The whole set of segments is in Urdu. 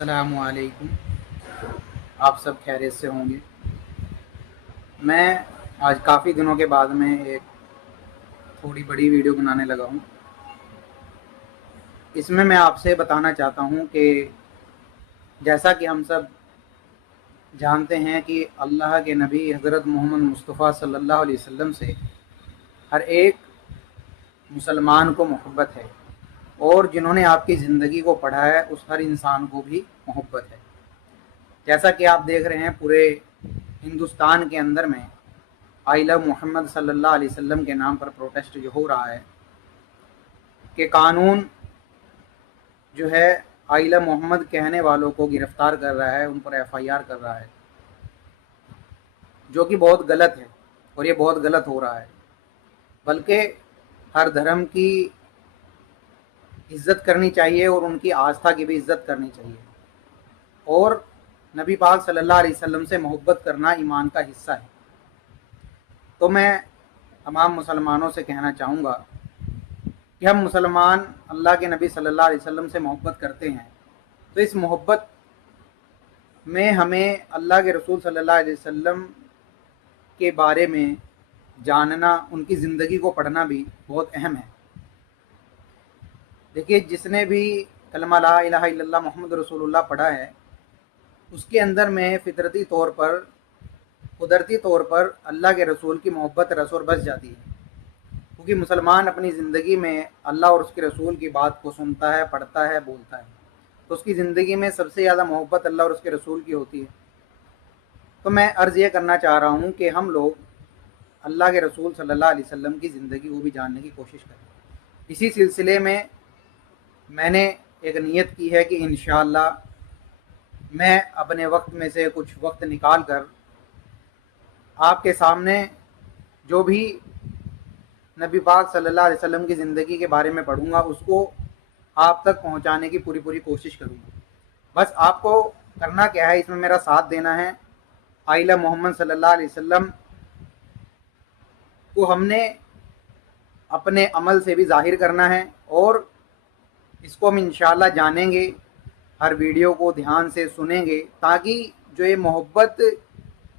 السلام علیکم۔ آپ سب خیریت سے ہوں گے۔ میں آج کافی دنوں کے بعد میں ایک تھوڑی بڑی ویڈیو بنانے لگا ہوں۔ اس میں آپ سے بتانا چاہتا ہوں کہ جیسا کہ ہم سب جانتے ہیں کہ اللہ کے نبی حضرت محمد مصطفیٰ صلی اللہ علیہ وسلم سے ہر ایک مسلمان کو محبت ہے، اور جنہوں نے آپ کی زندگی کو پڑھا ہے اس ہر انسان کو بھی محبت ہے۔ جیسا کہ آپ دیکھ رہے ہیں پورے ہندوستان کے اندر میں آئی لو محمد صلی اللہ علیہ وسلم کے نام پر پروٹیسٹ جو ہو رہا ہے کہ قانون جو ہے آئی لو محمد کہنے والوں کو گرفتار کر رہا ہے، ان پر ایف آئی آر کر رہا ہے، جو کہ بہت غلط ہے، اور یہ بہت غلط ہو رہا ہے۔ بلکہ ہر دھرم کی عزت کرنی چاہیے اور ان کی آستھا کی بھی عزت کرنی چاہیے، اور نبی پاک صلی اللہ علیہ وسلم سے محبت کرنا ایمان کا حصہ ہے۔ تو میں تمام مسلمانوں سے کہنا چاہوں گا کہ ہم مسلمان اللہ کے نبی صلی اللہ علیہ وسلم سے محبت کرتے ہیں، تو اس محبت میں ہمیں اللہ کے رسول صلی اللہ علیہ وسلم کے بارے میں جاننا، ان کی زندگی کو پڑھنا بھی بہت اہم ہے۔ دیکھیے، جس نے بھی کلمہ لا الہ الا اللہ محمد رسول اللہ پڑھا ہے، اس کے اندر میں فطرتی طور پر، قدرتی طور پر اللہ کے رسول کی محبت رس اور بس جاتی ہے، کیونکہ مسلمان اپنی زندگی میں اللہ اور اس کے رسول کی بات کو سنتا ہے، پڑھتا ہے، بولتا ہے، تو اس کی زندگی میں سب سے زیادہ محبت اللہ اور اس کے رسول کی ہوتی ہے۔ تو میں عرض یہ کرنا چاہ رہا ہوں کہ ہم لوگ اللہ کے رسول صلی اللہ علیہ وسلم کی زندگی کو بھی جاننے کی کوشش کریں۔ اسی سلسلے میں نے ایک نیت کی ہے کہ انشاءاللہ میں اپنے وقت میں سے کچھ وقت نکال کر آپ کے سامنے جو بھی نبی پاک صلی اللہ علیہ وسلم کی زندگی کے بارے میں پڑھوں گا اس کو آپ تک پہنچانے کی پوری کوشش کروں گا۔ بس آپ کو کرنا کیا ہے، اس میں میرا ساتھ دینا ہے۔ آئلہ محمد صلی اللہ علیہ وسلم کو ہم نے اپنے عمل سے بھی ظاہر کرنا ہے، اور اس کو ہم انشاءاللہ جانیں گے، ہر ویڈیو کو دھیان سے سنیں گے، تاکہ جو یہ محبت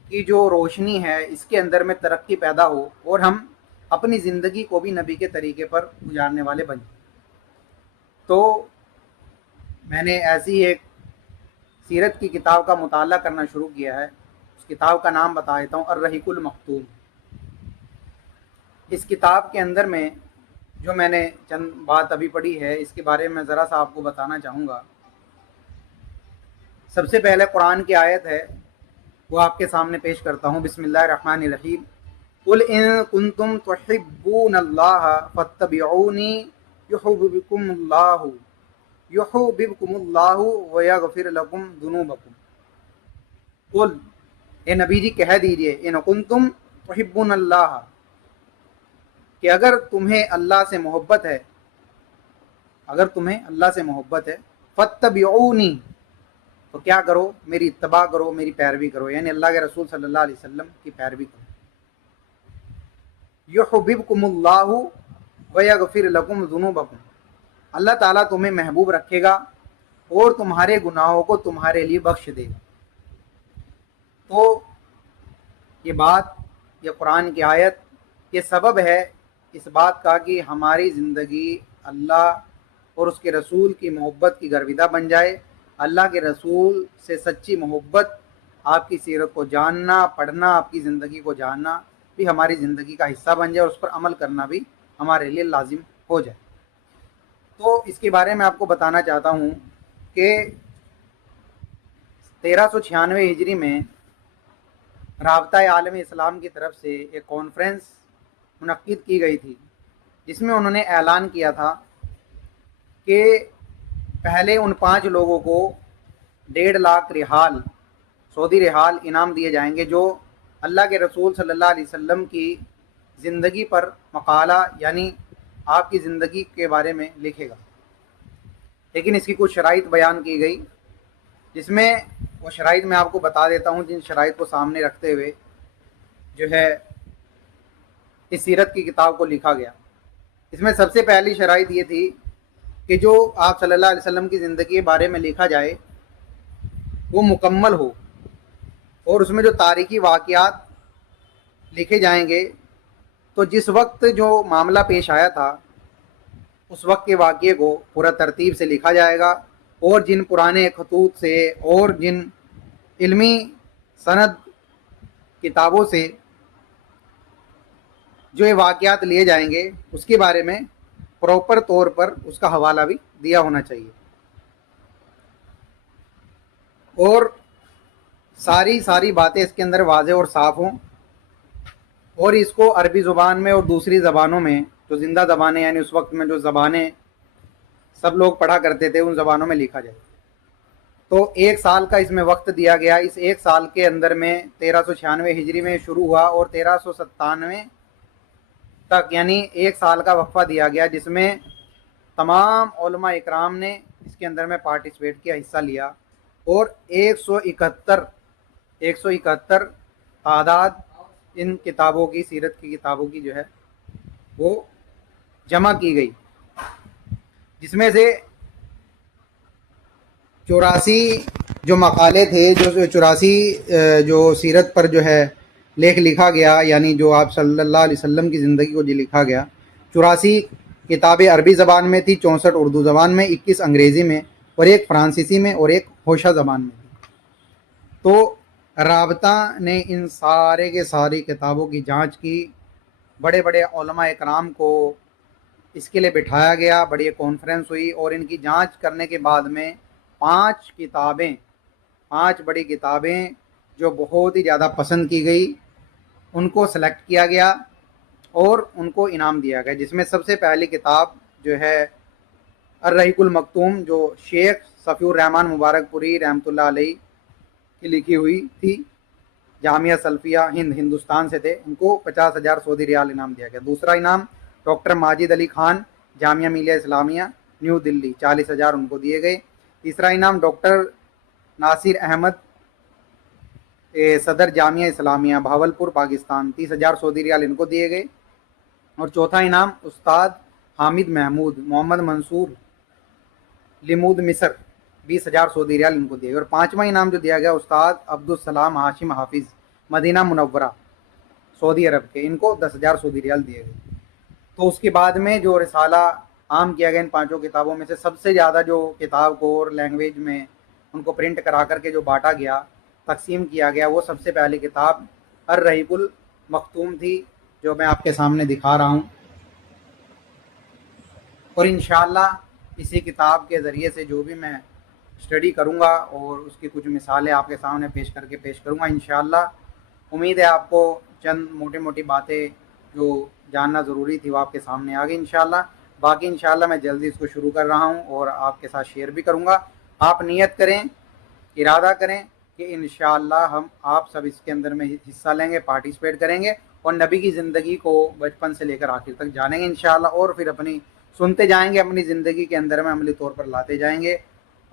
کی جو روشنی ہے اس کے اندر میں ترقی پیدا ہو، اور ہم اپنی زندگی کو بھی نبی کے طریقے پر گزارنے والے بن جائیں۔ تو میں نے ایسی ایک سیرت کی کتاب کا مطالعہ کرنا شروع کیا ہے۔ اس کتاب کا نام بتا دیتا ہوں، الرحیق المختوم۔ اس کتاب کے اندر میں جو میں نے چند بات ابھی پڑھی ہے، اس کے بارے میں ذرا سا آپ کو بتانا چاہوں گا۔ سب سے پہلے قرآن کی آیت ہے، وہ آپ کے سامنے پیش کرتا ہوں۔ بسم اللہ الرحمن الرحیم۔ قل ان کنتم تحبون اللہ فاتبعونی یحببکم اللہ ویغفر لکم ذنوبکم۔ قل، اے نبی جی کہہ دیجئے، ان کنتم تحبون اللہ، کہ اگر تمہیں اللہ سے محبت ہے، اگر تمہیں اللہ سے محبت ہے، فاتبعونی، تو کیا کرو؟ میری اتباع کرو، میری پیروی کرو، یعنی اللہ کے رسول صلی اللہ علیہ وسلم کی پیروی کرو۔ یحببکم اللہ ویغفر لکم ذنوبکم، اللہ تعالیٰ تمہیں محبوب رکھے گا اور تمہارے گناہوں کو تمہارے لیے بخش دے گا۔ تو یہ بات، یہ قرآن کی آیت، یہ سبب ہے اس بات کا کہ ہماری زندگی اللہ اور اس کے رسول کی محبت کی گرویدہ بن جائے۔ اللہ کے رسول سے سچی محبت، آپ کی سیرت کو جاننا، پڑھنا، آپ کی زندگی کو جاننا بھی ہماری زندگی کا حصہ بن جائے، اور اس پر عمل کرنا بھی ہمارے لیے لازم ہو جائے۔ تو اس کے بارے میں آپ کو بتانا چاہتا ہوں کہ 1396 ہجری میں رابطہ عالم اسلام کی طرف سے ایک کانفرنس منعقد کی گئی تھی، جس میں انہوں نے اعلان کیا تھا کہ پہلے ان 5 لوگوں کو 1.5 لاکھ ریال، سعودی ریال انعام دیے جائیں گے، جو اللہ کے رسول صلی اللہ علیہ وسلم کی زندگی پر مقالہ، یعنی آپ کی زندگی کے بارے میں لکھے گا۔ لیکن اس کی کچھ شرائط بیان کی گئی، جس میں وہ شرائط میں آپ کو بتا دیتا ہوں، جن شرائط کو سامنے رکھتے ہوئے جو ہے اس سیرت کی کتاب کو لکھا گیا۔ اس میں سب سے پہلی شرائط یہ تھی کہ جو آپ صلی اللہ علیہ وسلم کی زندگی کے بارے میں لکھا جائے وہ مکمل ہو اور اس میں جو تاریخی واقعات لکھے جائیں گے تو جس وقت جو معاملہ پیش آیا تھا اس وقت کے واقعے کو پورا ترتیب سے لکھا جائے گا، اور جن پرانے خطوط سے اور جن علمی سند کتابوں سے جو یہ واقعات لیے جائیں گے اس کے بارے میں پراپر طور پر اس کا حوالہ بھی دیا ہونا چاہیے، اور ساری باتیں اس کے اندر واضح اور صاف ہوں، اور اس کو عربی زبان میں اور دوسری زبانوں میں جو زندہ زبانیں یعنی اس وقت میں جو زبانیں سب لوگ پڑھا کرتے تھے ان زبانوں میں لکھا جائے۔ تو 1 سال کا اس میں وقت دیا گیا، اس 1 سال کے اندر میں 1396 ہجری میں شروع ہوا اور 1397 تک یعنی 1 سال کا وقفہ دیا گیا، جس میں تمام علماء اکرام نے اس کے اندر میں پارٹیسپیٹ کیا، حصہ لیا، اور 171 تعداد ان کتابوں کی، سیرت کی کتابوں کی جو ہے وہ جمع کی گئی، جس میں سے 84 جو مقالے تھے، جو 84 جو سیرت پر جو ہے لکھا گیا، یعنی جو آپ صلی اللہ علیہ وسلم کی زندگی کو جو لکھا گیا، 84 کتابیں عربی زبان میں تھی، 64 اردو زبان میں، 21 انگریزی میں، اور ایک فرانسیسی میں اور ایک ہوشہ زبان میں تھی۔ تو رابطہ نے ان سارے کے ساری کتابوں کی جانچ کی، بڑے بڑے علماء اکرام کو اس کے لیے بٹھایا گیا، بڑی کانفرنس ہوئی، اور ان کی جانچ کرنے کے بعد میں 5 بڑی کتابیں جو بہت ہی زیادہ پسند کی گئی ان کو سلیکٹ کیا گیا اور ان کو انعام دیا گیا، جس میں سب سے پہلی کتاب جو ہے الرحیق المختوم، جو شیخ صفی الرحمن مبارک پوری رحمۃ اللہ علیہ کی لکھی ہوئی تھی، جامعہ سلفیہ ہندوستان سے تھے، ان کو 50,000 سعودی ریال انعام دیا گیا۔ دوسرا انعام ڈاکٹر ماجد علی خان، جامعہ ملیہ اسلامیہ نیو دلی، 40,000 ان کو دیے گئے۔ تیسرا انعام ڈاکٹر ناصر احمد، صدر جامعہ اسلامیہ بھاولپور پاکستان، 30,000 سعودی ریال ان کو دیے گئے۔ اور چوتھا انعام استاد حامد محمود محمد منصور لمود مصر، 20,000 سعودی ریال ان کو دیے گئے۔ اور 5واں انعام جو دیا گیا استاد عبدالسلام ہاشم حافظ مدینہ منورہ سعودی عرب کے، ان کو 10,000 سعودی ریال دیے گئے۔ تو اس کے بعد میں جو رسالہ عام کیا گیا ان 5 کتابوں میں سے سب سے زیادہ جو کتاب کو اور لینگویج میں ان کو پرنٹ کرا کر کے جو بانٹا گیا، تقسیم کیا گیا، وہ سب سے پہلی کتاب الرحیق المختوم تھی، جو میں آپ کے سامنے دکھا رہا ہوں۔ اور انشاءاللہ اسی کتاب کے ذریعے سے جو بھی میں اسٹڈی کروں گا اور اس کی کچھ مثالیں آپ کے سامنے پیش کروں گا انشاءاللہ۔ امید ہے آپ کو چند موٹی باتیں جو جاننا ضروری تھی وہ آپ کے سامنے آ گئی انشاءاللہ۔ باقی انشاءاللہ میں جلدی اس کو شروع کر رہا ہوں اور آپ کے ساتھ شیئر بھی کروں گا۔ آپ نیت کریں، ارادہ کریں کہ انشاءاللہ ہم آپ سب اس کے اندر میں حصہ لیں گے، پارٹیسپیٹ کریں گے، اور نبی کی زندگی کو بچپن سے لے کر آخر تک جانیں گے انشاءاللہ، اور پھر اپنی سنتے جائیں گے، اپنی زندگی کے اندر میں عملی طور پر لاتے جائیں گے،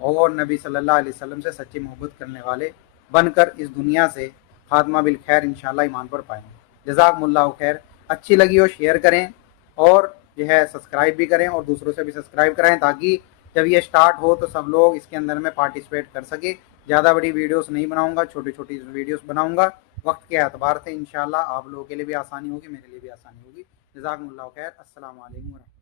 اور نبی صلی اللہ علیہ وسلم سے سچی محبت کرنے والے بن کر اس دنیا سے خاتمہ بالخیر انشاءاللہ ایمان پر پائیں گے۔ جزاکم اللہ خیر۔ اچھی لگی ہو شیئر کریں، اور جو ہے سبسکرائب بھی کریں، اور دوسروں سے بھی سبسکرائب کرائیں، تاکہ جب یہ سٹارٹ ہو تو سب لوگ اس کے اندر میں پارٹیسپیٹ کر سکے۔ زیادہ بڑی ویڈیوز نہیں بناؤں گا، چھوٹی ویڈیوز بناؤں گا وقت کے اعتبار سے، انشاءاللہ آپ لوگوں کے لیے بھی آسانی ہوگی، میرے لیے بھی آسانی ہوگی۔ جزاکم اللہ خیر۔ السلام علیکم ورحمۃ اللہ۔